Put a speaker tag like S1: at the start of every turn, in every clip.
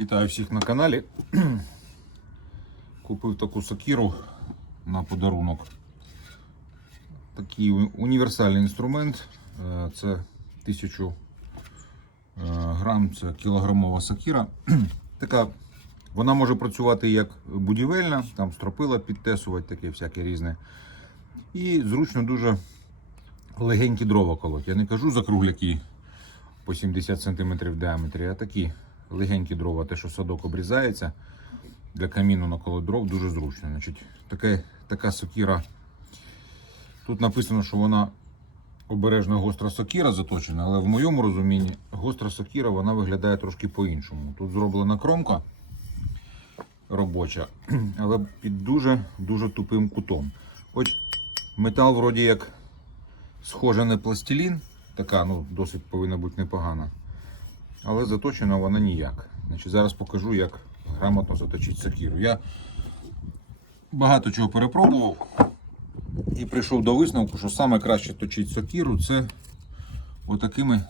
S1: Вітаю всіх на каналі. Купив таку сокиру на подарунок. Такий універсальний інструмент. Е, Це 1000 е, грам, це кілограмова сокира. Така, вона може працювати як будівельна, там стропила підтесувати, таке всяке різне. І зручно дуже легенькі дрова колоть. Я не кажу закругляки по 70 см в діаметрі, а такі легенькі дрова, те, що садок обрізається для каміну на коло дров, дуже зручно. Значить, така, така сокира. Тут написано, що вона обережно гостра сокира заточена, але в моєму розумінні гостра сокира вона виглядає трошки по-іншому. Тут зроблена кромка робоча, але під дуже дуже тупим кутом. Хоч метал вроді як схожа на пластилін, така ну, досить повинна бути непогана. Але заточена вона ніяк. Значить, зараз покажу, як грамотно заточити сокиру. Я багато чого перепробував і прийшов до висновку, що саме краще точити сокиру це отакими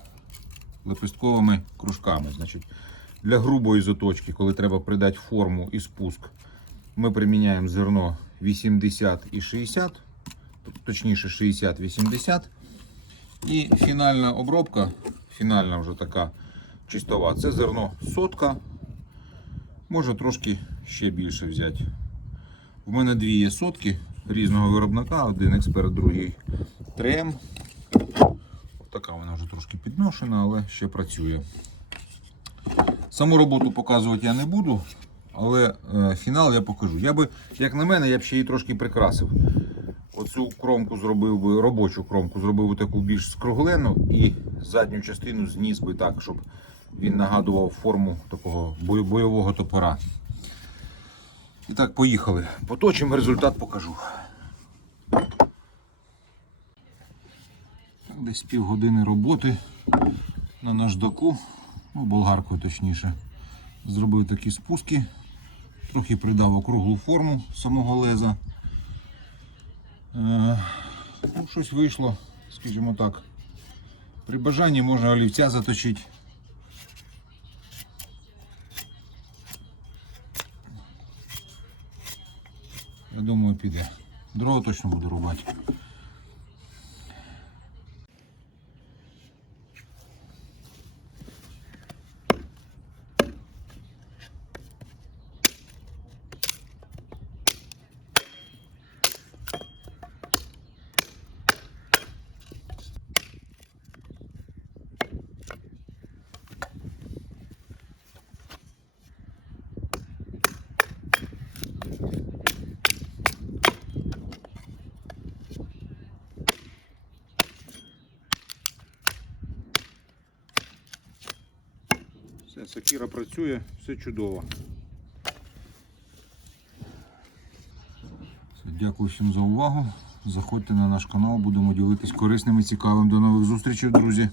S1: лепестковими кружками. Значить, для грубої заточки, коли треба придати форму і спуск, ми приміняємо зерно 80 і 60, точніше 60-80. І фінальна обробка, фінальна вже така чистова, це зерно сотка. Може трошки ще більше взяти. В мене дві є сотки різного виробника, один експерт, другий 3М. Така вона вже трошки підношена, але ще працює. Саму роботу показувати я не буду, але е, фінал я покажу. Я би, як на мене, я б ще її трошки прикрасив. Оцю кромку зробив би, робочу кромку зробив би таку більш скруглену і задню частину зніс би так, щоб він нагадував форму такого бой- бойового топора. І так, поїхали. Поточимо, результат покажу. Десь півгодини роботи на наждаку, ну, болгаркою точніше. Зробив такі спуски, трохи придав округлу форму самого леза. Е, Ну, щось вийшло, скажімо так. При бажанні можна олівця заточити. Я думаю, піде. Дрова точно буду рубати. Все, сакіра працює, все чудово. Дякую всім за увагу. Заходьте на наш канал, будемо ділитись корисним і цікавим. До нових зустрічей, друзі.